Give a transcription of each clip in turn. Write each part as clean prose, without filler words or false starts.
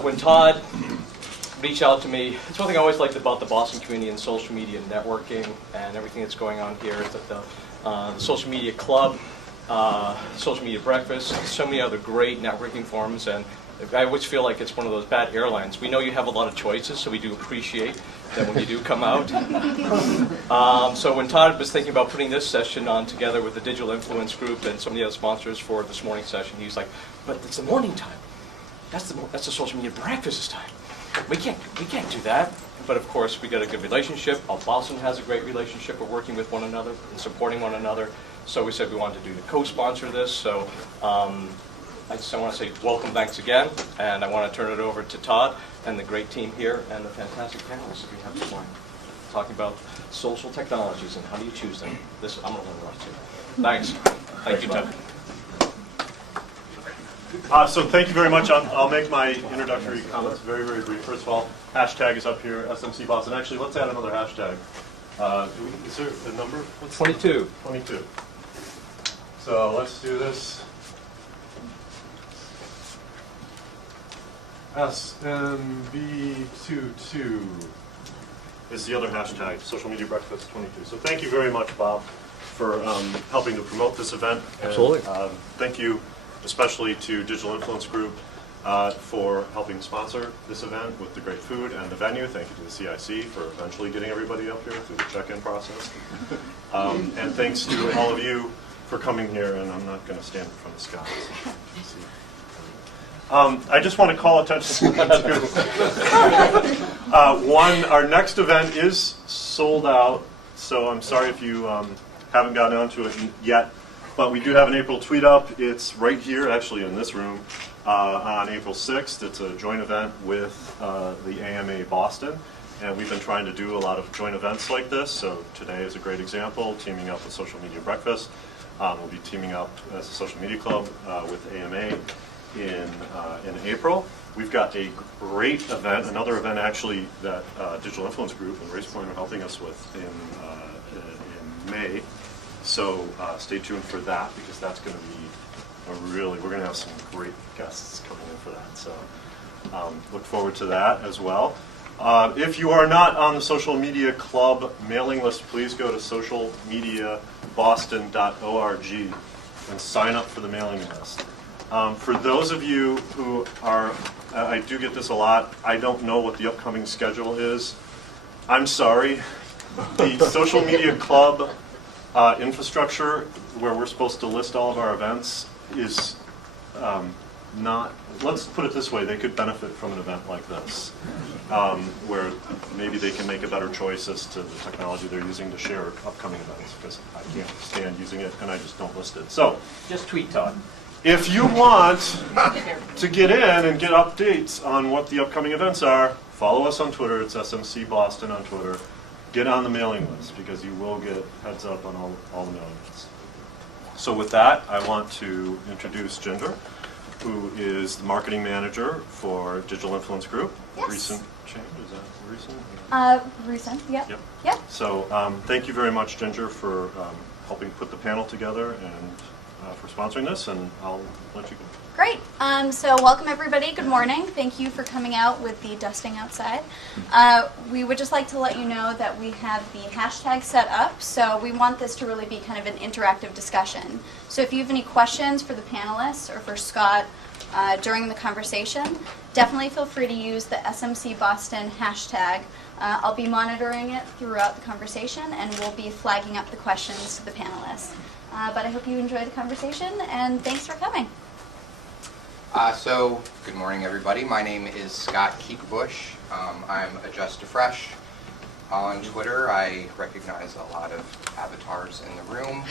When Todd reached out to me, it's one thing I always liked about the Boston community and social media networking and everything that's going on here is that the social media club, social media breakfast, so many other great networking forums, and I always feel like it's one of those bad airlines. We know you have a lot of choices, so we do appreciate that when you do come out. So when Todd was thinking about putting this session on together with the Digital Influence Group and some of the other sponsors for this morning session, he's like, but it's the morning time. That's the social media breakfast time. We can't do that. But of course, we got a good relationship. Boston has a great relationship of working with one another and supporting one another. So we said we wanted to do to co-sponsor this. So I just want to say welcome, thanks again, and I want to turn it over to Todd and the great team here and the fantastic panelists that we have this morning, talking about social technologies and how do you choose them. I'm going to learn a lot too. Thanks. Thank you, Todd. So thank you very much. I'll make my introductory comments very, very brief. First of all, hashtag is up here, SMC Boston. Actually, let's add another hashtag. Is there a number? What's 22? 22. So let's do this. SMB22 is the other hashtag, Social Media Breakfast 22. So thank you very much, Bob, for helping to promote this event. Absolutely. And, thank you especially to Digital Influence Group for helping sponsor this event with the great food and the venue. Thank you to the CIC for eventually getting everybody up here through the check-in process. And thanks to all of you for coming here, and I'm not going to stand in front of Scott. I just want to call attention to one, our next event is sold out, so I'm sorry if you haven't gotten onto it yet. But we do have an April tweet up. It's right here, actually in this room, on April 6th. It's a joint event with the AMA Boston. And we've been trying to do a lot of joint events like this. So today is a great example, teaming up with Social Media Breakfast. We'll be teaming up as a social media club with AMA in April. We've got a great event, another event actually that Digital Influence Group and RacePoint are helping us with in May. So stay tuned for that, because that's going to be we're going to have some great guests coming in for that. So look forward to that as well. If you are not on the Social Media Club mailing list, please go to socialmediaboston.org and sign up for the mailing list. For those of you who are, I do get this a lot, I don't know what the upcoming schedule is. I'm sorry. The Social Media Club infrastructure, where we're supposed to list all of our events, is not, let's put it this way, they could benefit from an event like this, where maybe they can make a better choice as to the technology they're using to share upcoming events, because I can't stand using it and I just don't list it. So just tweet Todd. If you want to get in and get updates on what the upcoming events are, follow us on Twitter. It's SMC Boston on Twitter. Get on the mailing list, because you will get heads up on all the mailing lists. So with that, I want to introduce Ginger, who is the marketing manager for Digital Influence Group. Yes. Recent change, is that recent? Recent, yep. Yep. So thank you very much, Ginger, for helping put the panel together and for sponsoring this, and I'll let you go. Great. So welcome everybody. Good morning. Thank you for coming out with the dusting outside. We would just like to let you know that we have the hashtag set up, so we want this to really be kind of an interactive discussion. So if you have any questions for the panelists or for Scott during the conversation, definitely feel free to use the SMC Boston hashtag. I'll be monitoring it throughout the conversation, and we'll be flagging up the questions to the panelists. But I hope you enjoy the conversation, and thanks for coming. So, good morning, everybody. My name is Scott Keekbush. I'm Adjust to Fresh on Twitter. I recognize a lot of avatars in the room.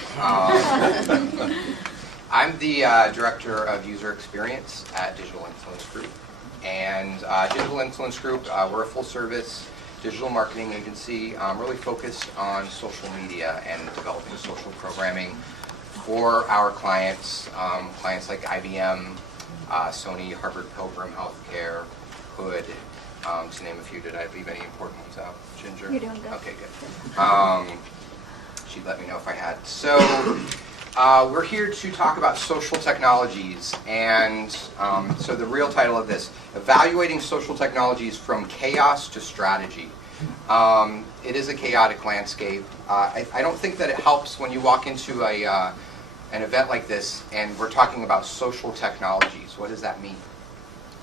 I'm the Director of User Experience at Digital Influence Group. And Digital Influence Group, we're a full-service digital marketing agency really focused on social media and developing social programming for our clients, clients like IBM, Sony, Harvard Pilgrim Healthcare, Hood, to name a few. Did I leave any important ones out, Ginger? You're doing good. Okay, good. She'd let me know if I had. So We're here to talk about social technologies, and so the real title of this, Evaluating Social Technologies from Chaos to Strategy. It is a chaotic landscape. I don't think that it helps when you walk into an event like this and we're talking about social technologies. What does that mean?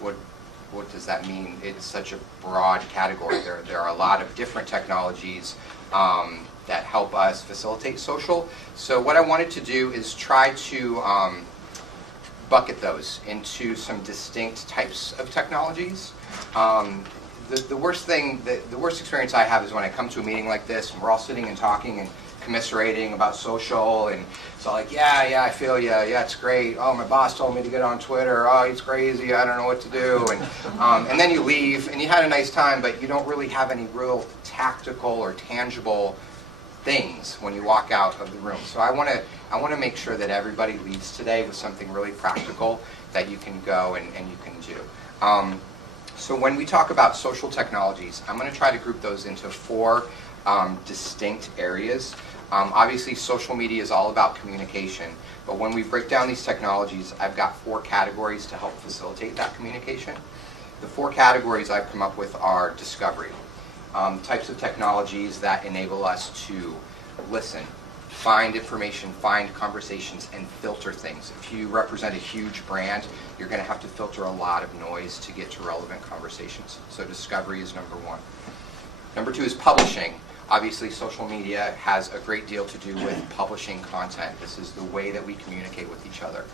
What does that mean? It's such a broad category. There are a lot of different technologies that help us facilitate social. So what I wanted to do is try to bucket those into some distinct types of technologies. The worst experience I have is when I come to a meeting like this and we're all sitting and talking and commiserating about social, and it's all like, yeah, I feel you, yeah, it's great. Oh, my boss told me to get on Twitter. Oh, he's crazy. I don't know what to do. And then you leave and you had a nice time, but you don't really have any real tactical or tangible things when you walk out of the room. So I want to make sure that everybody leaves today with something really practical that you can go and you can do. So when we talk about social technologies, I'm going to try to group those into four distinct areas. Obviously, social media is all about communication, but when we break down these technologies, I've got four categories to help facilitate that communication. The four categories I've come up with are discovery, types of technologies that enable us to listen, find information, find conversations, and filter things. If you represent a huge brand, you're going to have to filter a lot of noise to get to relevant conversations. So discovery is number one. Number two is publishing. Obviously, social media has a great deal to do with publishing content. This is the way that we communicate with each other.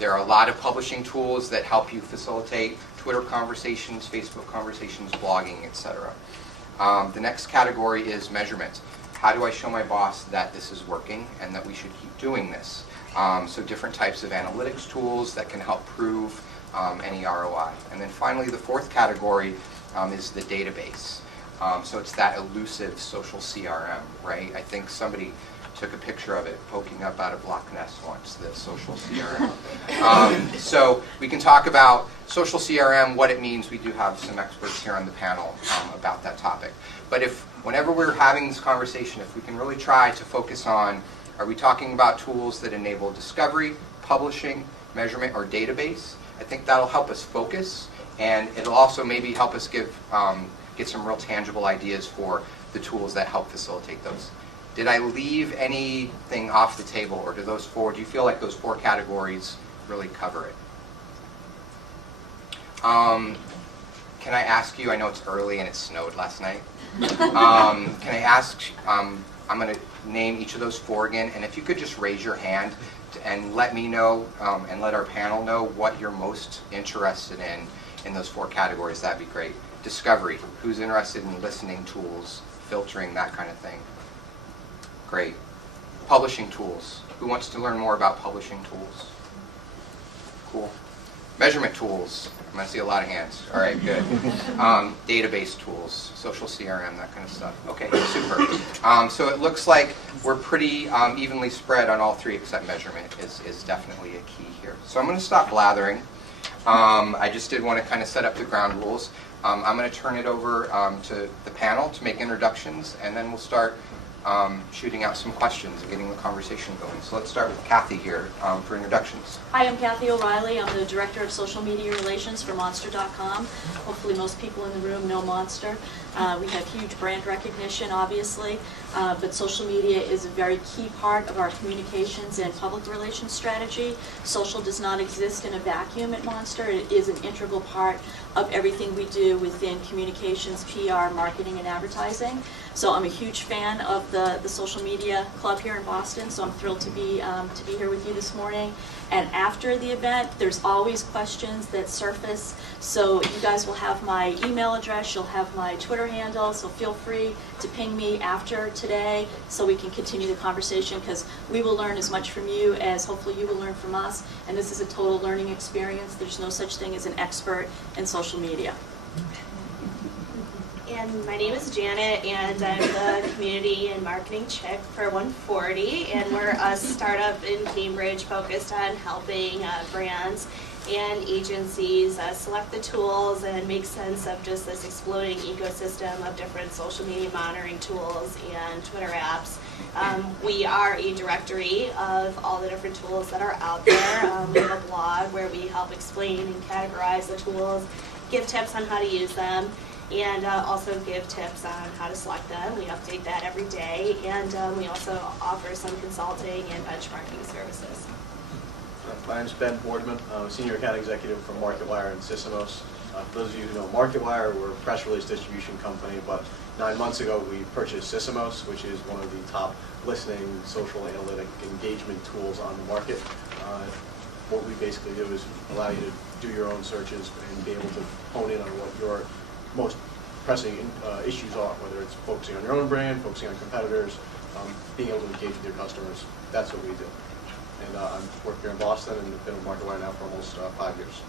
There are a lot of publishing tools that help you facilitate Twitter conversations, Facebook conversations, blogging, etc. The next category is measurement. How do I show my boss that this is working and that we should keep doing this? So different types of analytics tools that can help prove any ROI. And then finally, the fourth category is the database. So it's that elusive social CRM, right? I think somebody took a picture of it poking up out of Loch Ness once, the social CRM. So we can talk about social CRM, what it means. We do have some experts here on the panel about that topic. But whenever we're having this conversation, if we can really try to focus on, are we talking about tools that enable discovery, publishing, measurement, or database? I think that'll help us focus, and it'll also maybe help us get some real tangible ideas for the tools that help facilitate those. Did I leave anything off the table, or do you feel like those four categories really cover it? Can I ask you, I know it's early and it snowed last night, can I ask, I'm going to name each of those four again, and if you could just raise your hand and let me know, and let our panel know what you're most interested in those four categories, that'd be great. Discovery, who's interested in listening tools, filtering, that kind of thing? Great. Publishing tools, who wants to learn more about publishing tools? Cool. Measurement tools, I'm going to see a lot of hands. All right, good. Database tools, social CRM, that kind of stuff. Okay, super. So it looks like we're pretty evenly spread on all three, except measurement is definitely a key here. So I'm going to stop blathering. I just did want to kind of set up the ground rules. I'm going to turn it over to the panel to make introductions, and then we'll start shooting out some questions and getting the conversation going. So let's start with Kathy here for introductions. Hi, I'm Kathy O'Reilly. I'm the Director of Social Media Relations for Monster.com. Hopefully most people in the room know Monster. We have huge brand recognition, obviously, but social media is a very key part of our communications and public relations strategy. Social does not exist in a vacuum at Monster. It is an integral part of everything we do within communications, PR, marketing, and advertising. So I'm a huge fan of the social media club here in Boston, so I'm thrilled to be here with you this morning. And after the event, there's always questions that surface, so you guys will have my email address, you'll have my Twitter handle, so feel free to ping me after today so we can continue the conversation, because we will learn as much from you as hopefully you will learn from us, and this is a total learning experience. There's no such thing as an expert in social media. And my name is Janet, and I'm the community and marketing chick for oneforty, and we're a startup in Cambridge focused on helping brands and agencies select the tools and make sense of just this exploding ecosystem of different social media monitoring tools and Twitter apps. We are a directory of all the different tools that are out there. We have a blog where we help explain and categorize the tools, give tips on how to use them, and also give tips on how to select them. We update that every day, and we also offer some consulting and benchmarking services. My name is Ben Boardman. I'm a senior account executive for MarketWire and Sysomos. For those of you who know MarketWire, we're a press release distribution company, but 9 months ago we purchased Sysomos, which is one of the top listening, social analytic engagement tools on the market. What we basically do is allow you to do your own searches and be able to hone in on what your most pressing issues are, whether it's focusing on your own brand, focusing on competitors, being able to engage with your customers. That's what we do. And I'm working here in Boston and have been with MarketWire now for almost 5 years.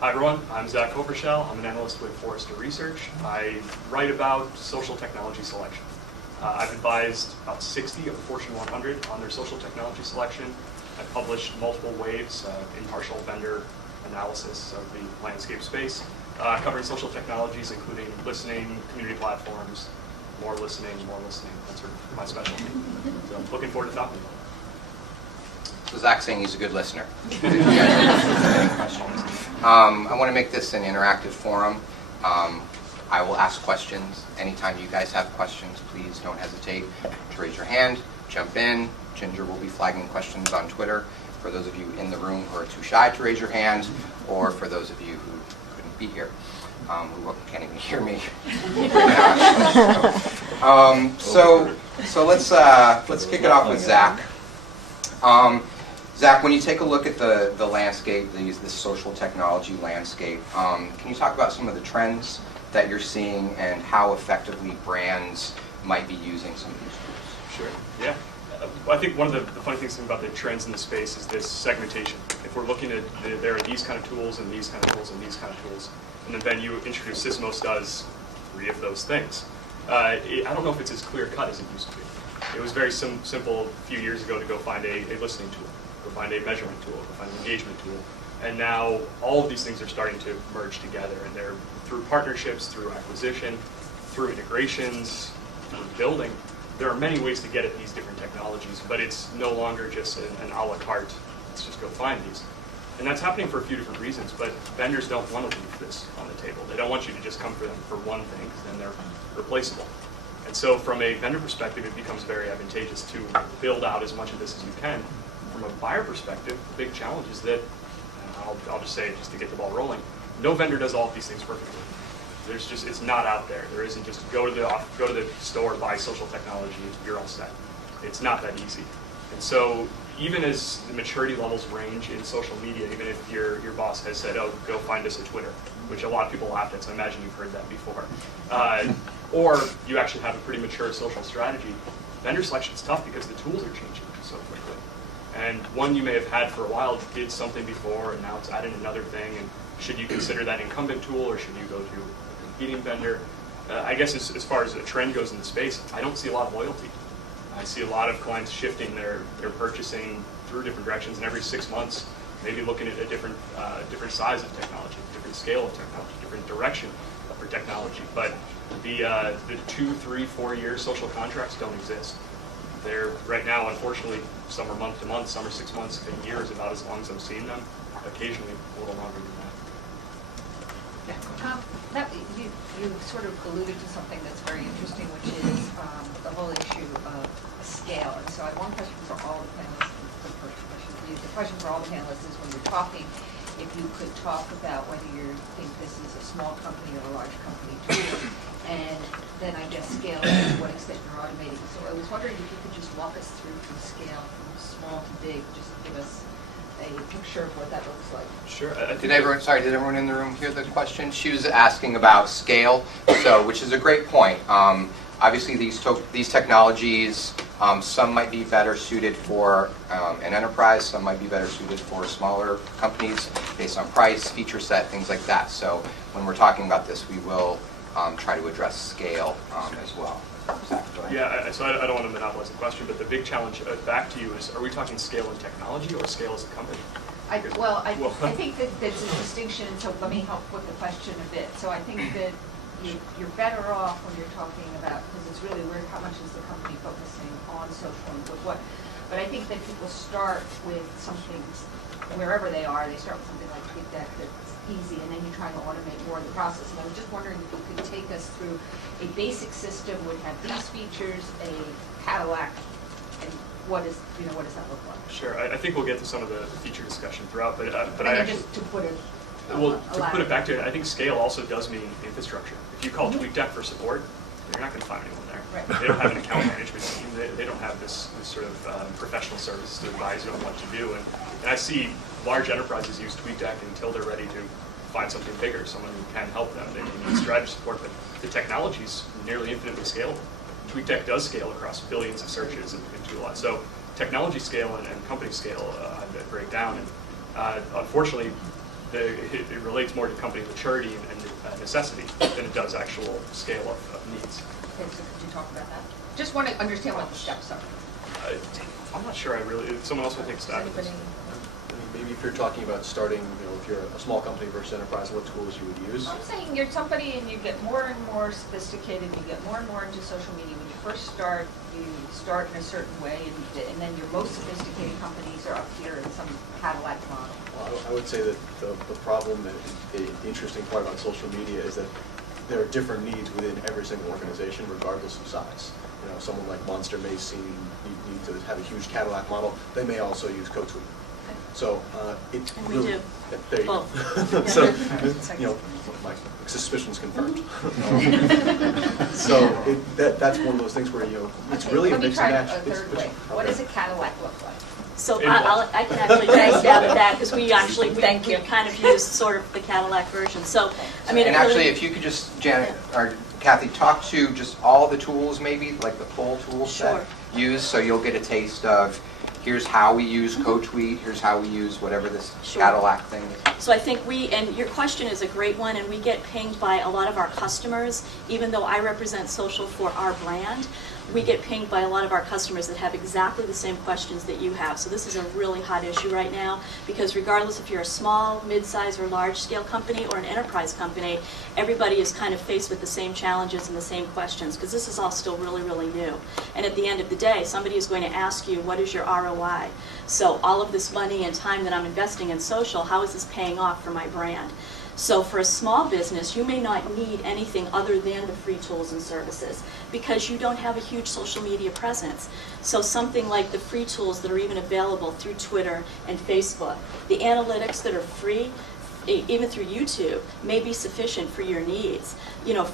Hi everyone, I'm hofer-shall. I'm an analyst with Forrester Research. I write about social technology selection. I've advised about 60 of the Fortune 100 on their social technology selection. I've published multiple waves, impartial vendor analysis of the landscape space, covering social technologies including listening, community platforms, more listening. That's sort of my specialty. So I'm looking forward to talking about it. So Zach's saying he's a good listener. I want to make this an interactive forum. I will ask questions. Anytime you guys have questions, please don't hesitate to raise your hand, jump in. Ginger will be flagging questions on Twitter for those of you in the room who are too shy to raise your hand, or for those of you who couldn't be here, who can't even hear me. So let's kick it off with Zach. Zach, when you take a look at the landscape, the social technology landscape, can you talk about some of the trends that you're seeing and how effectively brands might be using some of these tools? Sure, yeah. I think one of the funny things about the trends in the space is this segmentation. If we're looking at, there are these kind of tools and these kind of tools and these kind of tools, and then you introduce Sysomos does 3 of those things. I don't know if it's as clear cut as it used to be. It was very simple a few years ago to go find a listening tool, go find a measurement tool, go find an engagement tool. And now all of these things are starting to merge together, and they're through partnerships, through acquisition, through integrations, through building. There are many ways to get at these different technologies, but it's no longer just an a la carte, let's just go find these. And that's happening for a few different reasons, but vendors don't want to leave this on the table. They don't want you to just come for them for one thing, because then they're replaceable. And so from a vendor perspective, it becomes very advantageous to build out as much of this as you can. From a buyer perspective, the big challenge is that, I'll just say it just to get the ball rolling, no vendor does all of these things perfectly. It's not out there. There isn't just go to the store, buy social technology, you're all set. It's not that easy. And so even as the maturity levels range in social media, even if your boss has said, oh, go find us a Twitter, which a lot of people laughed at, so I imagine you've heard that before. Or you actually have a pretty mature social strategy, vendor selection is tough because the tools are changing so quickly. And one you may have had for a while did something before, and now it's adding another thing. And should you consider that incumbent tool, or should you go to a competing vendor? I guess as far as a trend goes in the space, I don't see a lot of loyalty. I see a lot of clients shifting their purchasing through different directions, and every 6 months, maybe looking at a different size of technology, different scale of technology, different direction for technology. But the 2, 3, 4 year social contracts don't exist. They're right now, unfortunately, some are month to month, some are 6 months, a year is about as long as I've seen them. Occasionally, a little longer than that. You sort of alluded to something that's very interesting, which is the whole issue of scale. And so I have one question for all the panelists. The question for all the panelists is, when you're talking, if you could talk about whether you think this is a small company or a large company tool, and then I guess scale to what extent you're automating. So I was wondering if you could just walk us through from scale, from small to big, just give us a picture of what that looks like. Sure. Did everyone in the room hear the question? She was asking about scale, which is a great point. Obviously, these technologies, some might be better suited for an enterprise, some might be better suited for smaller companies based on price, feature set, things like that. So when we're talking about this, we will try to address scale as well. Exactly. Yeah, so I don't want to monopolize the question, but the big challenge back to you is, are we talking scale in technology or scale as a company? I think that there's a distinction, so let me help with the question a bit. So I think that you're better off when you're talking about, because it's really where, how much is the company focusing on social and with what. But I think that people start with something, wherever they are, they start with something like TweetDeck that's easy, and then you try to automate more of the process. And I was just wondering if you could take us through a basic system would have these features, a Cadillac, and what is, what does that look like? Sure, I think we'll get to some of the feature discussion throughout, but I actually, just to put it. well, to put it back to it, I think scale also does mean infrastructure. If you call TweetDeck for support, you're not going to find anyone there. Right. They don't have an account management team. They don't have this sort of professional services to advise you on what to do. And I see large enterprises use TweetDeck until they're ready to find something bigger, someone who can help them. They need strategy support, but the technology is nearly infinitely scalable. TweetDeck does scale across billions of searches and do a lot. So technology scale and company scale break down. And unfortunately, it relates more to company maturity and necessity than it does actual scale of needs. Okay, so could you talk about that? Just want to understand what the steps are. I'm not sure I really, someone else would take a stab at this. Maybe if you're talking about starting, if you're a small company versus enterprise, what tools you would use? I'm saying you're somebody and you get more and more sophisticated, you get more and more into social media. When you first start, you start in a certain way, and then your most sophisticated companies are up here in some Cadillac model. Well, I would say that the problem and the interesting part about social media is that there are different needs within every single organization, regardless of size. Someone like Monster may need to have a huge Cadillac model. They may also use co-tweet. So it And we really, do. there you go. Both. So my suspicion's confirmed. So that's one of those things where it's really a mix and match. Let me try a third way. What does a Cadillac look like? So I can actually take a stab at that because we actually we kind of use sort of the Cadillac version. So I mean, and actually, if you could just, Janet or Kathy, talk to just all the tools, maybe like the full tool set used, so you'll get a taste of. Here's how we use co-tweet, here's how we use whatever this Cadillac thing is. So I think and your question is a great one, and we get pinged by a lot of our customers, even though I represent social for our brand, we get pinged by a lot of our customers that have exactly the same questions that you have. So this is a really hot issue right now, because regardless if you're a small, mid-size, or large-scale company or an enterprise company, everybody is kind of faced with the same challenges and the same questions, because this is all still really, really new. And at the end of the day, somebody is going to ask you, what is your ROI? So all of this money and time that I'm investing in social, how is this paying off for my brand? So for a small business, you may not need anything other than the free tools and services because you don't have a huge social media presence. So something like the free tools that are even available through Twitter and Facebook, the analytics that are free, even through YouTube, may be sufficient for your needs.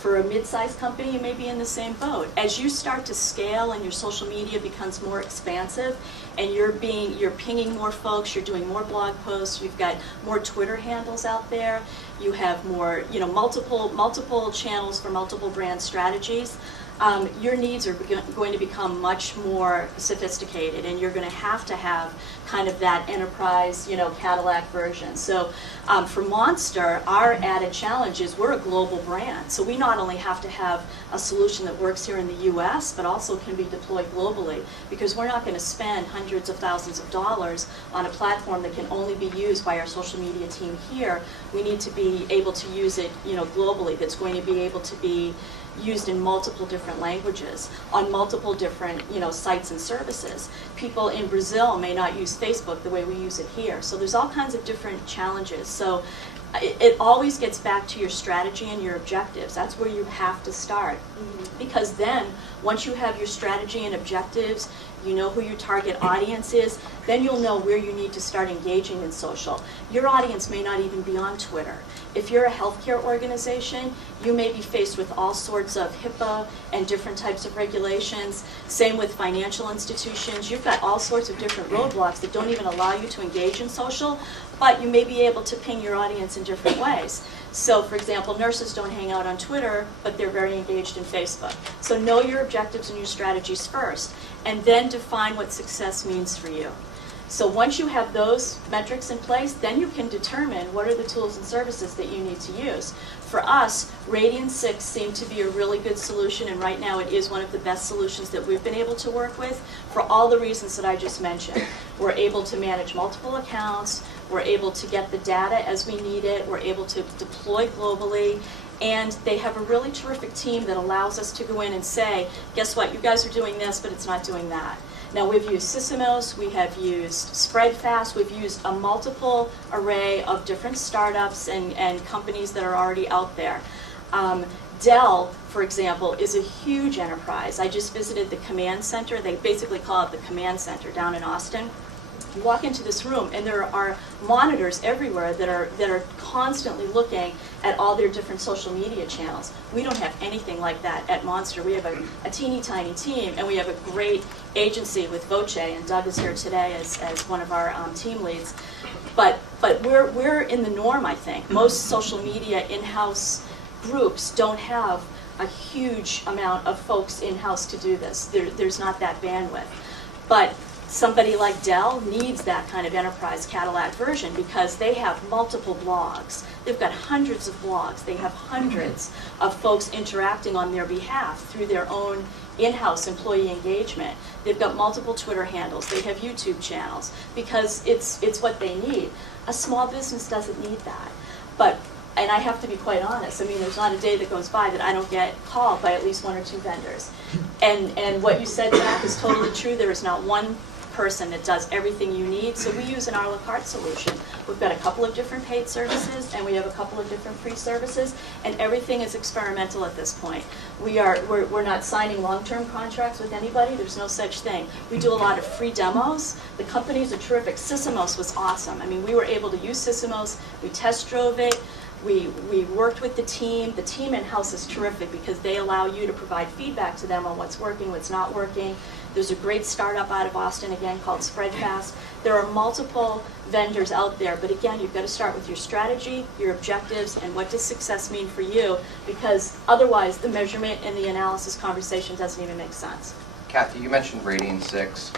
For a mid-sized company, you may be in the same boat. As you start to scale and your social media becomes more expansive, and you're pinging more folks, you're doing more blog posts, you've got more Twitter handles out there, you have more, multiple channels for multiple brand strategies. Your needs are going to become much more sophisticated, and you're going to have kind of that enterprise, Cadillac version. So for Monster, our added challenge is we're a global brand. So we not only have to have a solution that works here in the U.S., but also can be deployed globally, because we're not going to spend hundreds of thousands of dollars on a platform that can only be used by our social media team here. We need to be able to use it, globally. That's going to be able to be used in multiple different languages, on multiple different sites and services. People in Brazil may not use Facebook the way we use it here. So there's all kinds of different challenges. So it always gets back to your strategy and your objectives. That's where you have to start. Because then, once you have your strategy and objectives, you know who your target audience is, then you'll know where you need to start engaging in social. Your audience may not even be on Twitter. If you're a healthcare organization, you may be faced with all sorts of HIPAA and different types of regulations. Same with financial institutions. You've got all sorts of different roadblocks that don't even allow you to engage in social, but you may be able to ping your audience in different ways. So, for example, nurses don't hang out on Twitter, but they're very engaged in Facebook. So know your objectives and your strategies first, and then define what success means for you. So once you have those metrics in place, then you can determine what are the tools and services that you need to use. For us, Radian 6 seemed to be a really good solution, and right now it is one of the best solutions that we've been able to work with for all the reasons that I just mentioned. We're able to manage multiple accounts, we're able to get the data as we need it, we're able to deploy globally, And they have a really terrific team that allows us to go in and say, guess what, you guys are doing this, but it's not doing that. Now, we've used Sysomos, we have used Spreadfast, we've used a multiple array of different startups and companies that are already out there. Dell, for example, is a huge enterprise. I just visited the command center. They basically call it the command center down in Austin. You walk into this room and there are monitors everywhere that are constantly looking at all their different social media channels. We don't have anything like that at Monster. We have a teeny tiny team, and we have a great agency with Voce, and Doug is here today as one of our team leads. But we're in the norm, I think. Most social media in-house groups don't have a huge amount of folks in-house to do this. There's not that bandwidth. But somebody like Dell needs that kind of enterprise Cadillac version because they have multiple blogs. They've got hundreds of blogs. They have hundreds of folks interacting on their behalf through their own in-house employee engagement. They've got multiple Twitter handles. They have YouTube channels because it's what they need. A small business doesn't need that. And I have to be quite honest, I mean, there's not a day that goes by that I don't get called by at least one or two vendors. And what you said, Jack, is totally true. There is not one person that does everything you need. So we use an a la carte solution. We've got a couple of different paid services, and we have a couple of different free services, and everything is experimental at this point. We're not signing long-term contracts with anybody. There's no such thing. We do a lot of free demos. The companies are terrific. Sysomos was awesome. I mean, we were able to use Sysomos. We test drove it. We worked with the team. The team in-house is terrific because they allow you to provide feedback to them on what's working, what's not working. There's a great startup out of Austin, again, called Spreadfast. There are multiple vendors out there, but again, you've got to start with your strategy, your objectives, and what does success mean for you, because otherwise the measurement and the analysis conversation doesn't even make sense. Kathy, you mentioned Radian 6.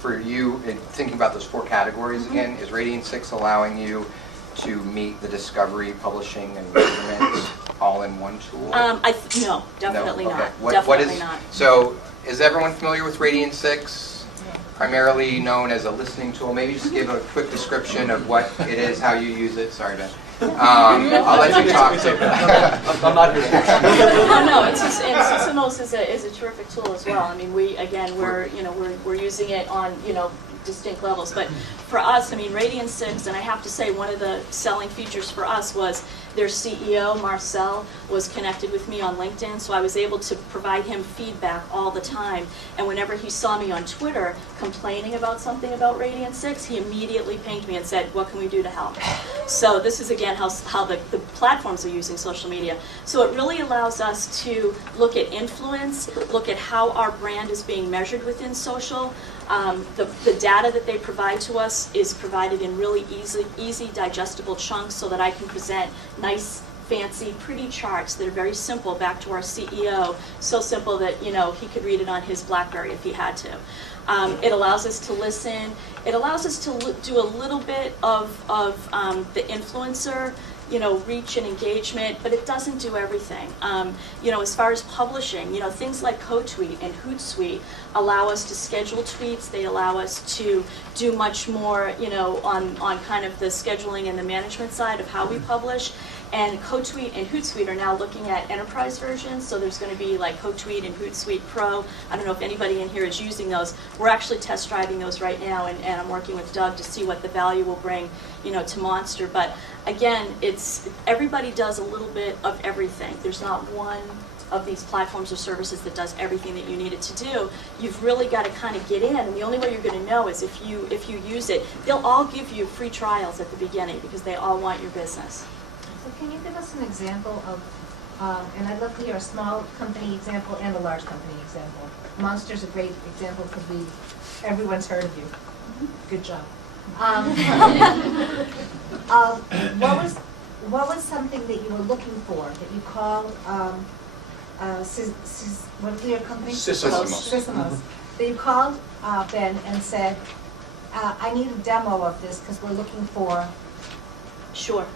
For you, thinking about those 4 categories again, is Radian 6 allowing you to meet the discovery, publishing, and measurement all in one tool? No, definitely no? Okay. not. Definitely not. So, is everyone familiar with Radian 6? Primarily known as a listening tool. Maybe just give a quick description of what it is, how you use it. Sorry, Ben. I'll let you talk. I'm not here. Oh no, and Sysomos is a terrific tool as well. I mean, we're using it on distinct levels. But for us, I mean, Radian 6, and I have to say one of the selling features for us was their CEO, Marcel, was connected with me on LinkedIn, so I was able to provide him feedback all the time. And whenever he saw me on Twitter complaining about something about Radian 6, he immediately pinged me and said, what can we do to help? So this is, again, how the platforms are using social media. So it really allows us to look at influence, look at how our brand is being measured within social. The data that they provide to us is provided in really easy digestible chunks so that I can present nice, fancy, pretty charts that are very simple back to our CEO, so simple that he could read it on his BlackBerry if he had to. It allows us to listen. It allows us to do a little bit of the influencer reach and engagement, but it doesn't do everything. As far as publishing, things like CoTweet and Hootsuite allow us to schedule tweets. They allow us to do much more, on kind of the scheduling and the management side of how we publish. And CoTweet and Hootsuite are now looking at enterprise versions, so there's going to be like CoTweet and Hootsuite Pro. I don't know if anybody in here is using those. We're actually test driving those right now, and I'm working with Doug to see what the value will bring, to Monster. But again, everybody does a little bit of everything. There's not one of these platforms or services that does everything that you need it to do. You've really got to kind of get in, and the only way you're going to know is if you use it. They'll all give you free trials at the beginning because they all want your business. So can you give us an example of, and I'd love to hear a small company example and a large company example. Monster's a great example because everyone's heard of you. Good job. What was something that you were looking for that you called, what's your company? Sysomos. That you called Ben and said, I need a demo of this because we're looking for. Sure.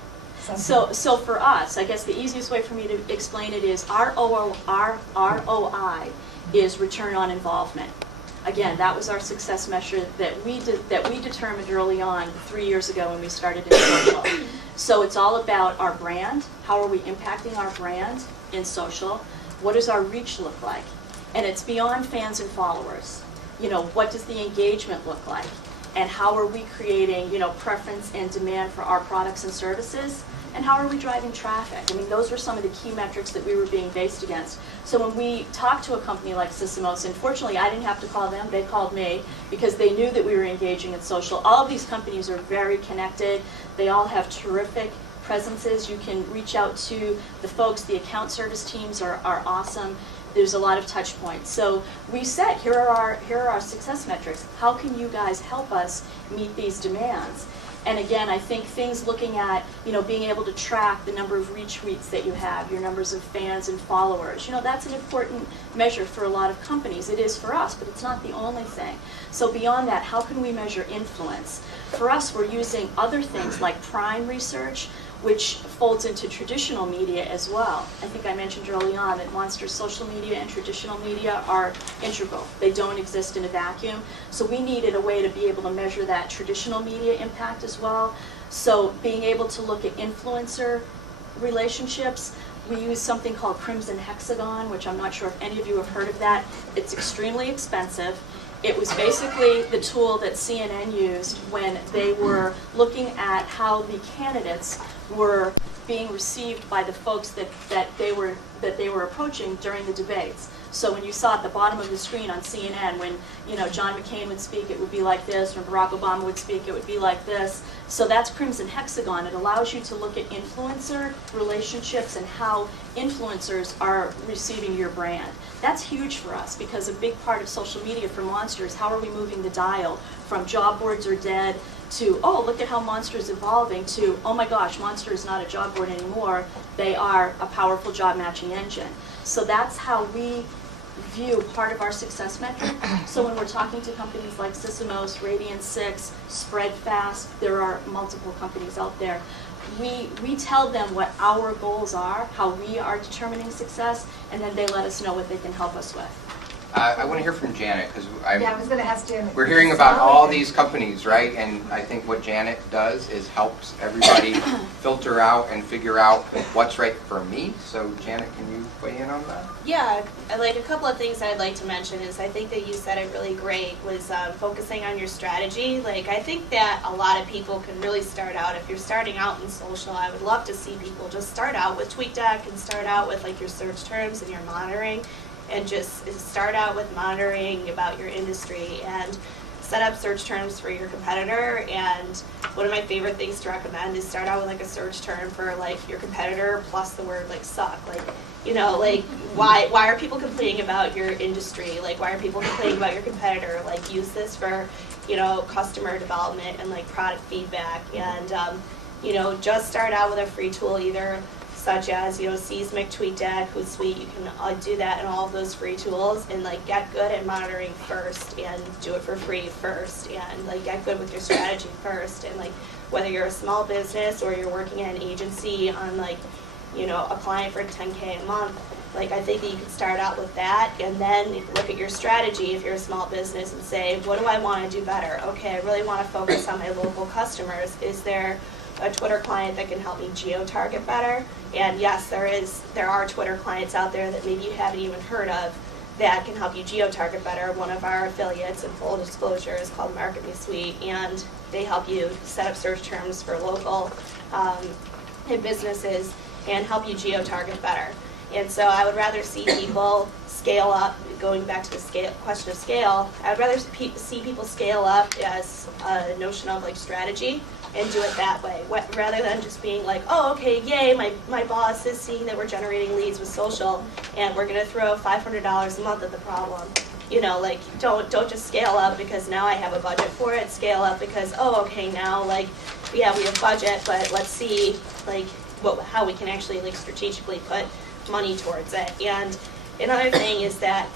So for us, I guess the easiest way for me to explain it is our ROI is return on involvement. Again, that was our success measure that we determined early on 3 years ago when we started in social. So it's all about our brand. How are we impacting our brand in social? What does our reach look like? And it's beyond fans and followers. You know, what does the engagement look like? And how are we creating, you know, preference and demand for our products and services? And how are we driving traffic? I mean, those were some of the key metrics that we were being based against. So when we talked to a company like Sysomos, and fortunately I didn't have to call them, they called me because they knew that we were engaging in social. All of these companies are very connected. They all have terrific presences. You can reach out to the folks. The account service teams are awesome. There's a lot of touch points. So we said, here are our success metrics. How can you guys help us meet these demands? And again, I think things looking at, you know, being able to track the number of retweets that you have, your numbers of fans and followers, you know, that's an important measure for a lot of companies. It is for us, but it's not the only thing. So beyond that, how can we measure influence? For us, we're using other things like Prime research, which folds into traditional media as well. I think I mentioned early on that Monster's social media and traditional media are integral. They don't exist in a vacuum. So we needed a way to be able to measure that traditional media impact as well. So being able to look at influencer relationships, we use something called Crimson Hexagon, which I'm not sure if any of you have heard of that. It's extremely expensive. It was basically the tool that CNN used when they were looking at how the candidates were being received by the folks that they were approaching during the debates. So when you saw at the bottom of the screen on CNN, when, you know, John McCain would speak, it would be like this. When Barack Obama would speak, it would be like this. So that's Crimson Hexagon. It allows you to look at influencer relationships and how influencers are receiving your brand. That's huge for us because a big part of social media for Monster is how are we moving the dial from job boards are dead to, oh, look at how Monster is evolving, to, oh my gosh, Monster is not a job board anymore. They are a powerful job matching engine. So that's how we view part of our success metric. So when we're talking to companies like Sysomos, Radiant6, Spreadfast, there are multiple companies out there. We tell them what our goals are, how we are determining success, and then they let us know what they can help us with. I want to hear from Janet, because Yeah, I was going to ask Janet. we're hearing about all these companies, right? And I think what Janet does is helps everybody filter out and figure out what's right for me. So Janet, can you weigh in on that? Yeah, like a couple of things I'd like to mention is I think that you said it really great was focusing on your strategy. Like I think that a lot of people can really start out, if you're starting out in social, I would love to see people just start out with TweetDeck and start out with like your search terms and your monitoring. And just start out with monitoring about your industry and set up search terms for your competitor. And one of my favorite things to recommend is start out with like a search term for like your competitor plus the word like suck. Like, you know, like why are people complaining about your industry? Like why are people complaining about your competitor? Like use this for, you know, customer development and like product feedback. And, you know, just start out with a free tool either such as, you know, Seismic, TweetDeck, Hootsuite. You can do that in all of those free tools and like get good at monitoring first and do it for free first and like get good with your strategy first. And like whether you're a small business or you're working at an agency on like, you know, a client for $10K a month, like I think that you can start out with that and then look at your strategy if you're a small business and say, what do I want to do better? Okay, I really want to focus on my local customers. Is there a Twitter client that can help me geo-target better? And yes, there are Twitter clients out there that maybe you haven't even heard of that can help you geo-target better. One of our affiliates, in full disclosure, is called Market Me Suite, and they help you set up search terms for local businesses and help you geo-target better. And so I would rather see people scale up, going back to the question of scale, I would rather see people scale up as a notion of like strategy and do it that way, rather than just being like, oh, okay, yay, my boss is seeing that we're generating leads with social, and we're going to throw $500 a month at the problem. You know, like, don't just scale up because now I have a budget for it. Scale up because, oh, okay, now, like, yeah, we have budget, but let's see, like, how we can actually, like, strategically put money towards it. And another thing is that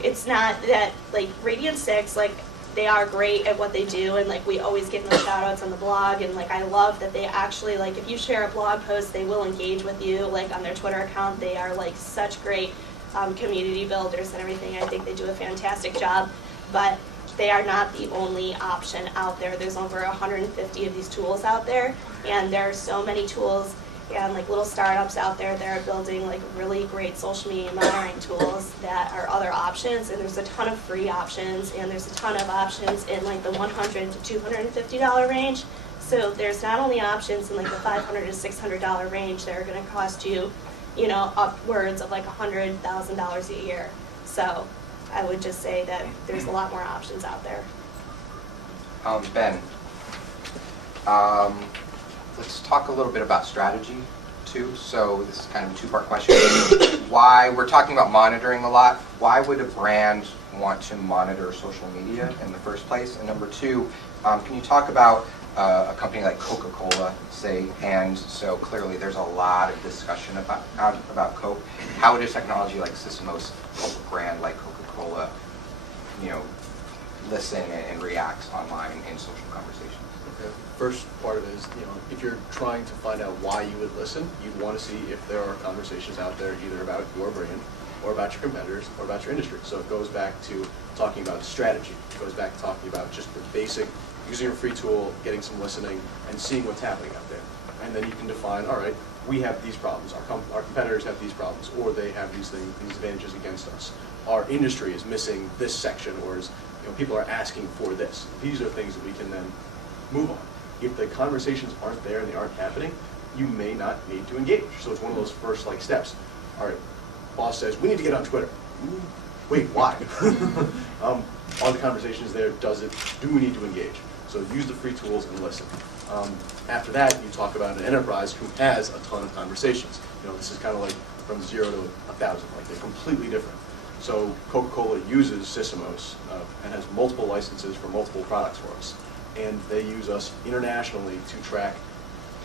it's not that, like, Radiant6, like, they are great at what they do, and like we always give them shout outs on the blog, and like I love that they actually, like, if you share a blog post, they will engage with you, like on their Twitter account. They are like such great community builders and everything. I think they do a fantastic job. but they are not the only option out there. There's over 150 of these tools out there, and there are so many tools and like little startups out there that are building like really great social media monitoring tools that are other options, and there's a ton of free options, and there's a ton of options in like the $100 to $250 range. So there's not only options in like the $500 to $600 range that are going to cost you, you know, upwards of like $100,000 a year. So I would just say that there's a lot more options out there. Ben, let's talk a little bit about strategy too. So this is kind of a two-part question. Why, we're talking about monitoring a lot, why would a brand want to monitor social media in the first place? And number two, can you talk about a company like Coca-Cola, say, and so clearly there's a lot of discussion about Coke. How would a technology like Sysomos help a brand like Coca-Cola, you know, listen and react online in social conversations? Okay. First part of it is, you know, if you're trying to find out why you would listen, you'd want to see if there are conversations out there either about your brand or about your competitors or about your industry. So it goes back to talking about strategy. It goes back to talking about just the basic using a free tool, getting some listening, and seeing what's happening out there. And then you can define, all right, we have these problems, our competitors have these problems, or they have these things, these advantages against us. Our industry is missing this section, or is, you know, people are asking for this. These are things that we can then move on. If the conversations aren't there and they aren't happening, you may not need to engage. So it's one of those first like steps. All right, boss says, we need to get on Twitter. Ooh, wait, why? Are the conversations there? Do we need to engage? So use the free tools and listen. After that, you talk about an enterprise who has a ton of conversations. You know, this is kind of like from 0 to 1,000, like they're completely different. So Coca-Cola uses Sysomos and has multiple licenses for multiple products for us. And they use us internationally to track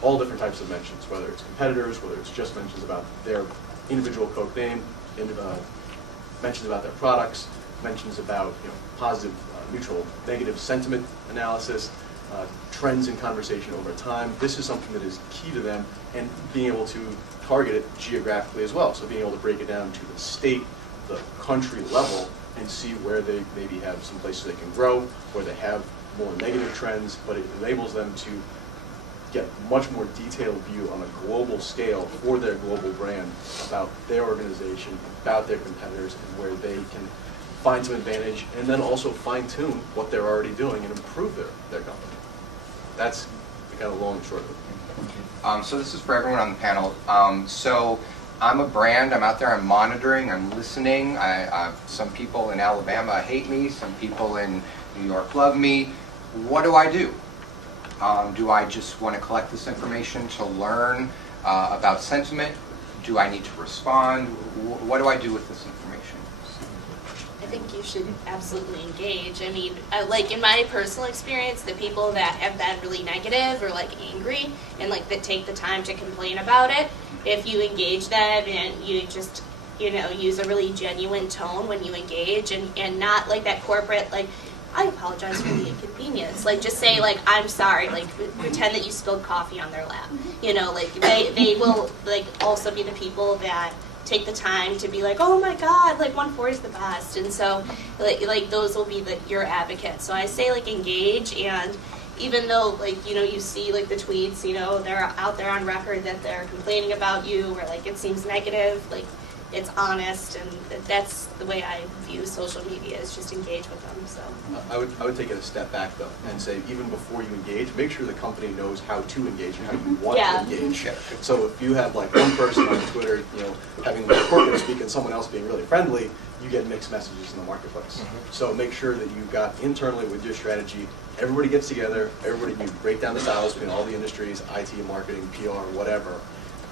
all different types of mentions, whether it's competitors, whether it's just mentions about their individual Coke name, mentions about their products, mentions about, you know, positive, neutral, negative sentiment analysis, trends in conversation over time. This is something that is key to them, and being able to target it geographically as well. So being able to break it down to the state, the country level, and see where they maybe have some places they can grow, where they have more negative trends, but it enables them to get much more detailed view on a global scale for their global brand about their organization, about their competitors, and where they can find some advantage, and then also fine-tune what they're already doing and improve their company. That's the kind of long and short of it. So this is for everyone on the panel. So I'm a brand, I'm out there, I'm monitoring, I'm listening. Some people in Alabama hate me, some people in New York love me. What do I do? Do I just want to collect this information to learn about sentiment? Do I need to respond? What do I do with this information? I think you should absolutely engage. I mean, like in my personal experience, the people that have been really negative or like angry and like that take the time to complain about it, if you engage them and you just, you know, use a really genuine tone when you engage and not like that corporate, like, I apologize for the inconvenience. Like, just say, like, I'm sorry. Like, pretend that you spilled coffee on their lap. You know, like, they will, like, also be the people that take the time to be like, oh my God, like 140 is the best. And so, like those will be your advocates. So I say, like, engage, and even though, like, you know, you see, like, the tweets, you know, they're out there on record that they're complaining about you or, like, it seems negative, like, it's honest, and that's the way I view social media, is just engage with them. So I would take it a step back though and say, even before you engage, make sure the company knows how to engage and how you want to engage. So if you have like one person on Twitter, you know, having the corporate speak and someone else being really friendly, you get mixed messages in the marketplace. So make sure that you've got internally with your strategy, everybody gets together, everybody, you break down the silos between all the industries, IT, marketing, PR, whatever.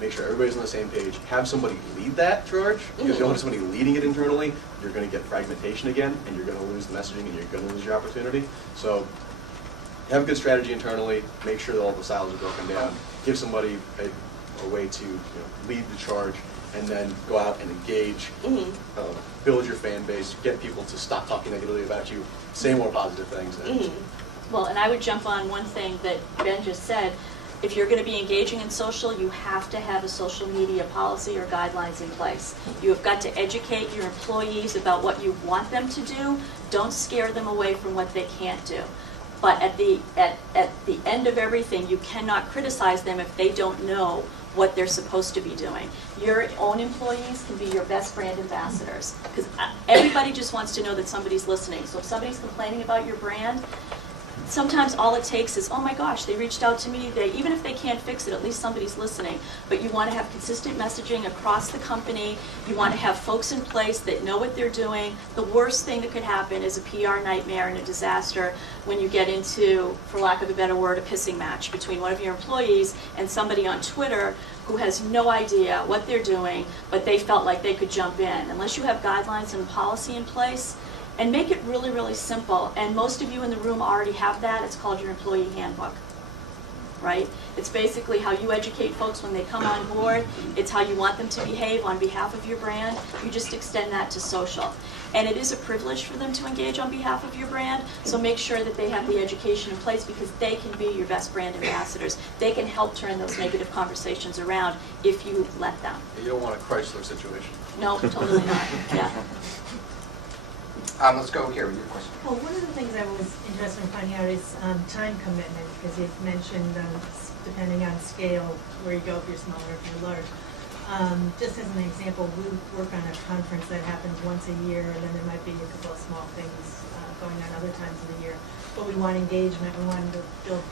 Make sure everybody's on the same page. Have somebody lead that charge, because if you don't have somebody leading it internally, you're going to get fragmentation again, and you're going to lose the messaging, and you're going to lose your opportunity. So have a good strategy internally. Make sure that all the silos are broken down. Give somebody a way to, you know, lead the charge, and then go out and engage, build your fan base, get people to stop talking negatively about you, say more positive things. Well, and I would jump on one thing that Ben just said. if you're going to be engaging in social, you have to have a social media policy or guidelines in place. You have got to educate your employees about what you want them to do. Don't scare them away from what they can't do. But at the end of everything, you cannot criticize them if they don't know what they're supposed to be doing. Your own employees can be your best brand ambassadors, because everybody just wants to know that somebody's listening. So if somebody's complaining about your brand, sometimes all it takes is, oh my gosh, they reached out to me. Even if they can't fix it, at least somebody's listening. But you want to have consistent messaging across the company. You want to have folks in place that know what they're doing. The worst thing that could happen is a PR nightmare and a disaster when you get into, for lack of a better word, a pissing match between one of your employees and somebody on Twitter who has no idea what they're doing, but they felt like they could jump in. Unless you have guidelines and policy in place, and make it really, really simple. And most of you in the room already have that. It's called your employee handbook, right? It's basically how you educate folks when they come on board. It's how you want them to behave on behalf of your brand. You just extend that to social. And it is a privilege for them to engage on behalf of your brand, so make sure that they have the education in place, because they can be your best brand ambassadors. They can help turn those negative conversations around if you let them. You don't want a Chrysler situation. No, totally not. Yeah. Let's go here with your question. Well, one of the things I was interested in finding out is time commitment, because you've mentioned depending on scale where you go, if you're small or if you're large. Just as an example, we work on a conference that happens once a year, and then there might be a couple of small things going on other times of the year. But we want engagement. We want to build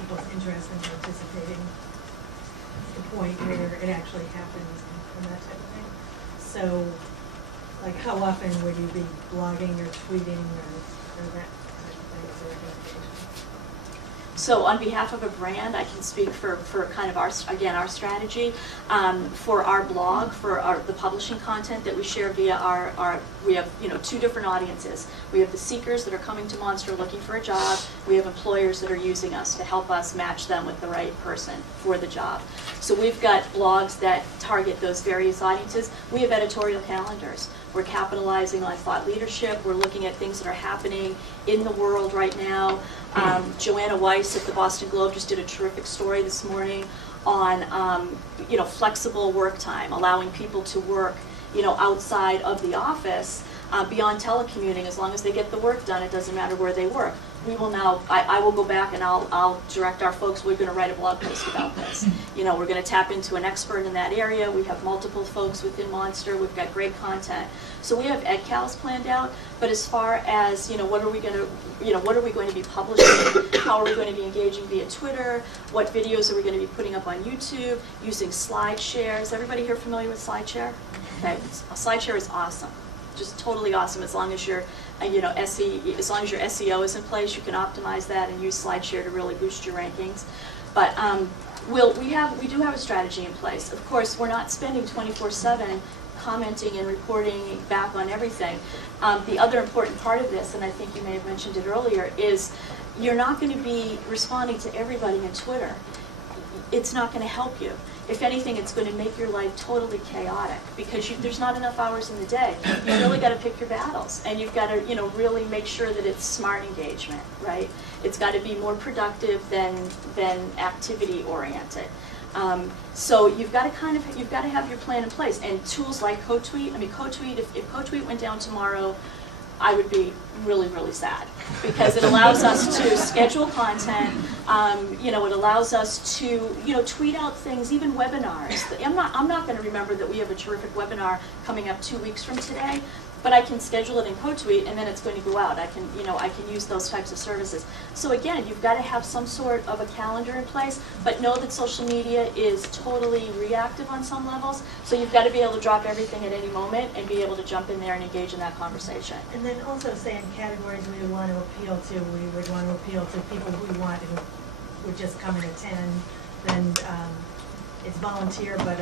people's interest in participating to the point where it actually happens and that type of thing. So, like, how often would you be blogging or tweeting or that type of thing? Is there engagement? So on behalf of a brand, I can speak for kind of our strategy. For our blog, for the publishing content that we share via we have two different audiences. We have the seekers that are coming to Monster looking for a job. We have employers that are using us to help us match them with the right person for the job. So we've got blogs that target those various audiences. We have editorial calendars. We're capitalizing on thought leadership. We're looking at things that are happening in the world right now. Joanna Weiss at the Boston Globe just did a terrific story this morning on flexible work time, allowing people to work outside of the office, beyond telecommuting. As long as they get the work done, it doesn't matter where they work. We will now, I will go back and I'll direct our folks, we're going to write a blog post about this. We're going to tap into an expert in that area. We have multiple folks within Monster. We've got great content. So we have EdCals planned out, but as far as, what are we going to be publishing? How are we going to be engaging via Twitter? What videos are we going to be putting up on YouTube? Using SlideShare. Is everybody here familiar with SlideShare? Okay, SlideShare is awesome. Just totally awesome. As long as your as long as your SEO is in place, you can optimize that and use SlideShare to really boost your rankings. But we do have a strategy in place. Of course, we're not spending 24/7 commenting and reporting back on everything. The other important part of this, and I think you may have mentioned it earlier, is you're not going to be responding to everybody on Twitter. It's not going to help you. If anything, it's going to make your life totally chaotic, because there's not enough hours in the day. You really got to pick your battles, and you've got to really make sure that it's smart engagement, right? It's got to be more productive than activity oriented. So you've got to have your plan in place, and tools like CoTweet. I mean, CoTweet. If CoTweet went down tomorrow, I would be really, really sad, because it allows us to schedule content. It allows us to tweet out things, even webinars. I'm not going to remember that we have a terrific webinar coming up 2 weeks from today, but I can schedule it in CoTweet, and then it's going to go out. I can use those types of services. So again, you've got to have some sort of a calendar in place, but know that social media is totally reactive on some levels. So you've got to be able to drop everything at any moment and be able to jump in there and engage in that conversation. And then also say in categories we would want to appeal to, we would want to appeal to people who would just come and attend. Then it's volunteer, but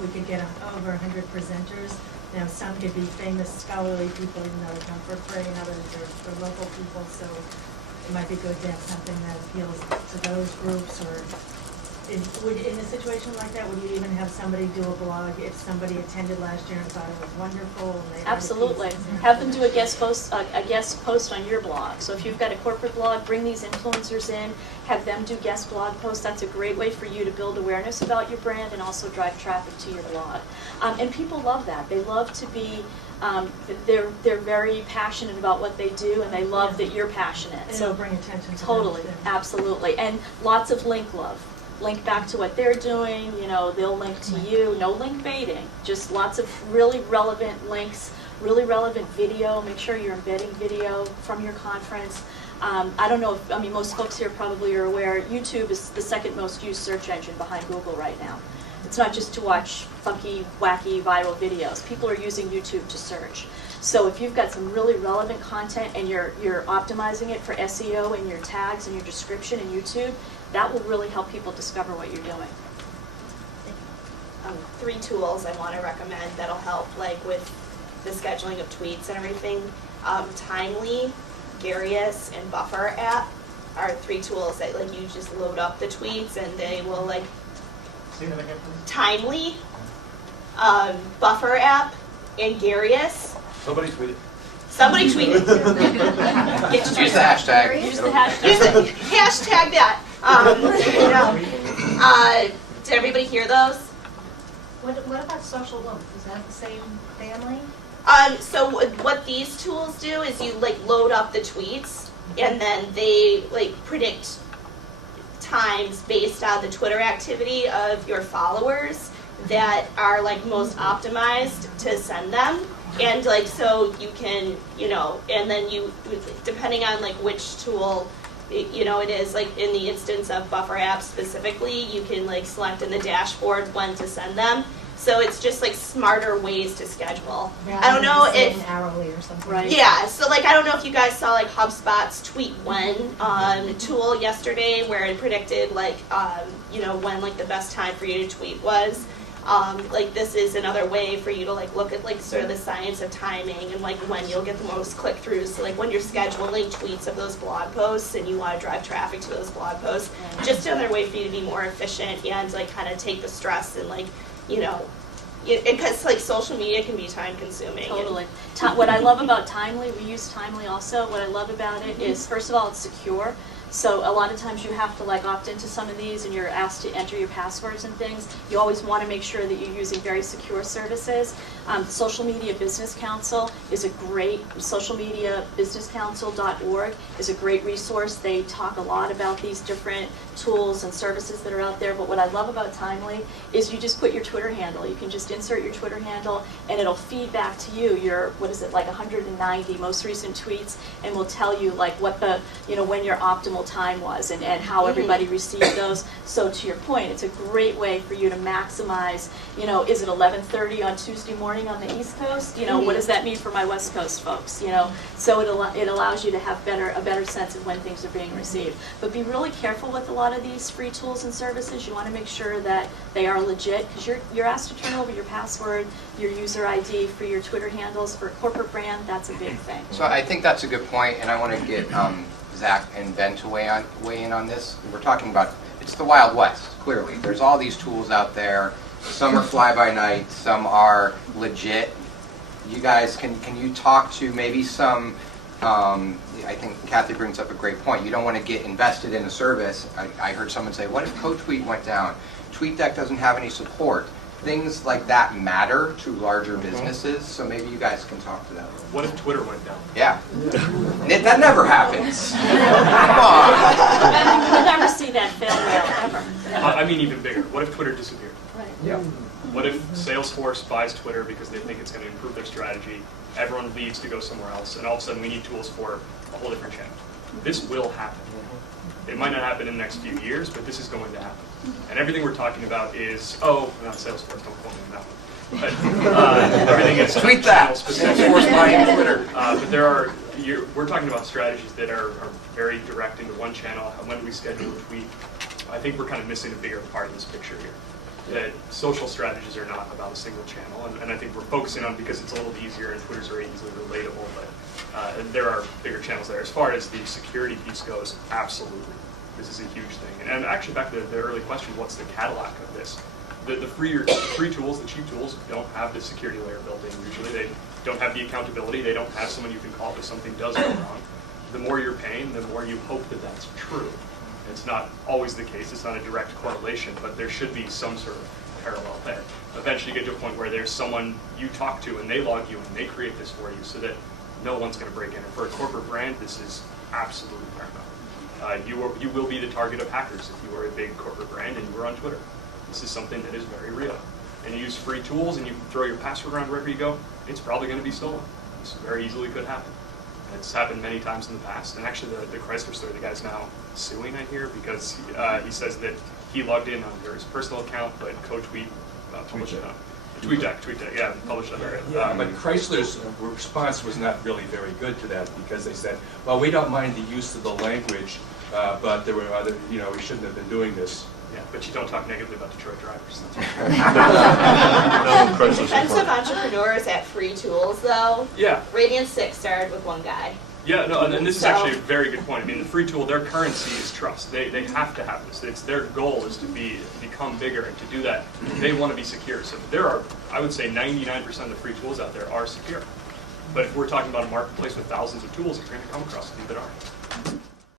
we could get over 100 presenters. Now, some could be famous scholarly people, even though they come for free, and others are local people, so it might be good to have something that appeals to those groups, or in a situation like that, would you even have somebody do a blog if somebody attended last year and thought it was wonderful? And they Absolutely. Have them do a guest post on your blog. So if you've got a corporate blog, bring these influencers in, have them do guest blog posts. That's a great way for you to build awareness about your brand and also drive traffic to your blog. And people love that. They love to be, they're very passionate about what they do, and they love that you're passionate. And So it'll bring attention to totally, them. absolutely. And lots of link love. Link back to what they're doing, you know, they'll link to you. No link baiting, just lots of really relevant links, really relevant video. Make sure you're embedding video from your conference. I don't know if, I mean, most folks here probably are aware, YouTube is the second most used search engine behind Google right now. It's not just to watch funky, wacky, viral videos. People are using YouTube to search. So if you've got some really relevant content and you're optimizing it for SEO and your tags and your description in YouTube, that will really help people discover what you're doing. 3 tools I want to recommend that'll help, like with the scheduling of tweets and everything. Timely, Garius, and Buffer app are 3 tools that like you just load up the tweets and they will like. Say that again, please. Timely, Buffer app, and Garius. Somebody tweet it. Somebody tweet it. Get your Use the hashtag. Use the hashtag. Use it. Hashtag that. Did everybody hear those? What about social loop? Is that the same family? So what these tools do is you like load up the tweets and then they like predict times based on the Twitter activity of your followers that are like most optimized to send them. And like so you can, you know, and then you, depending on like which tool, you know, it is, like in the instance of Buffer app specifically, you can like select in the dashboard when to send them. So it's just like smarter ways to schedule. I don't know if hourly or something. Right. Yeah, so like I don't know if you guys saw like HubSpot's tweet when tool yesterday where it predicted like you know when like the best time for you to tweet was. Like this is another way for you to like look at like sort of the science of timing and like when you'll get the most click-throughs. So like when you're scheduling tweets of those blog posts and you want to drive traffic to those blog posts, just another way for you to be more efficient and like kind of take the stress and like, you know, because like social media can be time consuming. Totally. What I love about Timely, we use Timely also, what I love about it is, first of all, it's secure. So a lot of times you have to like opt into some of these and you're asked to enter your passwords and things. You always want to make sure that you're using very secure services. Social Media Business Council is a great, socialmediabusinesscouncil.org is a great resource. They talk a lot about these different tools and services that are out there. But what I love about Timely is you just put your Twitter handle. You can just insert your Twitter handle and it'll feed back to you your, what is it, like 190 most recent tweets, and will tell you like what the, you know, when your optimal time was and how everybody received those. So to your point, it's a great way for you to maximize, you know, is it 11:30 on Tuesday morning on the East Coast? You know, what does that mean for my West Coast folks? You know, so it allows you to have a better sense of when things are being received. But be really careful with a lot of these free tools and services. You want to make sure that they are legit, because you're asked to turn over your password, your user ID for your Twitter handles. For a corporate brand, that's a big thing. So I think that's a good point, and I want to get Zach and Ben to weigh in on this. We're talking about, it's the Wild West, clearly. There's all these tools out there. Some are fly-by-night, some are legit. You guys, can you talk to maybe some, I think Kathy brings up a great point. You don't want to get invested in a service. I heard someone say, what if CoTweet went down? TweetDeck doesn't have any support. Things like that matter to larger businesses, so maybe you guys can talk to them. What if Twitter went down? Yeah. That never happens. Come on. You'll never see that fail ever. I mean even bigger. What if Twitter disappeared? Right. Yeah. What if Salesforce buys Twitter because they think it's going to improve their strategy, everyone leaves to go somewhere else, and all of a sudden we need tools for a whole different channel? This will happen. It might not happen in the next few years, but this is going to happen. And everything we're talking about is, not Salesforce, don't quote me on that one. But everything is tweet that. Salesforce buying Twitter. But we're talking about strategies that are very direct into one channel. When do we schedule a tweet? I think we're kind of missing a bigger part of this picture here. That social strategies are not about a single channel, and I think we're focusing on because it's a little easier and Twitter's very easily relatable, but there are bigger channels there. As far as the security piece goes, absolutely. This is a huge thing. And actually, back to the early question, what's the Cadillac of this? The free tools, the cheap tools, don't have the security layer built in. Usually, they don't have the accountability. They don't have someone you can call if something does go wrong. The more you're paying, the more you hope that that's true. It's not always the case. It's not a direct correlation, but there should be some sort of parallel there. Eventually, you get to a point where there's someone you talk to, and they log you, and they create this for you, so that no one's going to break in. And for a corporate brand, this is absolutely paramount. You will be the target of hackers if you are a big corporate brand and you are on Twitter. This is something that is very real. And you use free tools and you throw your password around wherever you go, it's probably going to be stolen. This very easily could happen. And it's happened many times in the past. And actually the Chrysler story, the guy's now suing, I hear, because he says that he logged in under his personal account, but co-tweet published it on. TweetDeck, yeah, published on there. Yeah, but Chrysler's response was not really very good to that, because they said, well, we don't mind the use of the language, but there were other, we shouldn't have been doing this. Yeah, but you don't talk negatively about Detroit drivers. Defensive entrepreneurs at free tools, though. Yeah. Radiant 6 started with one guy. Yeah, no, and this is actually a very good point. I mean, the free tool, their currency is trust. They have to have this. It's their goal is to become bigger, and to do that, they want to be secure. So there are, I would say, 99% of the free tools out there are secure. But if we're talking about a marketplace with thousands of tools, you're going to come across a few that aren't.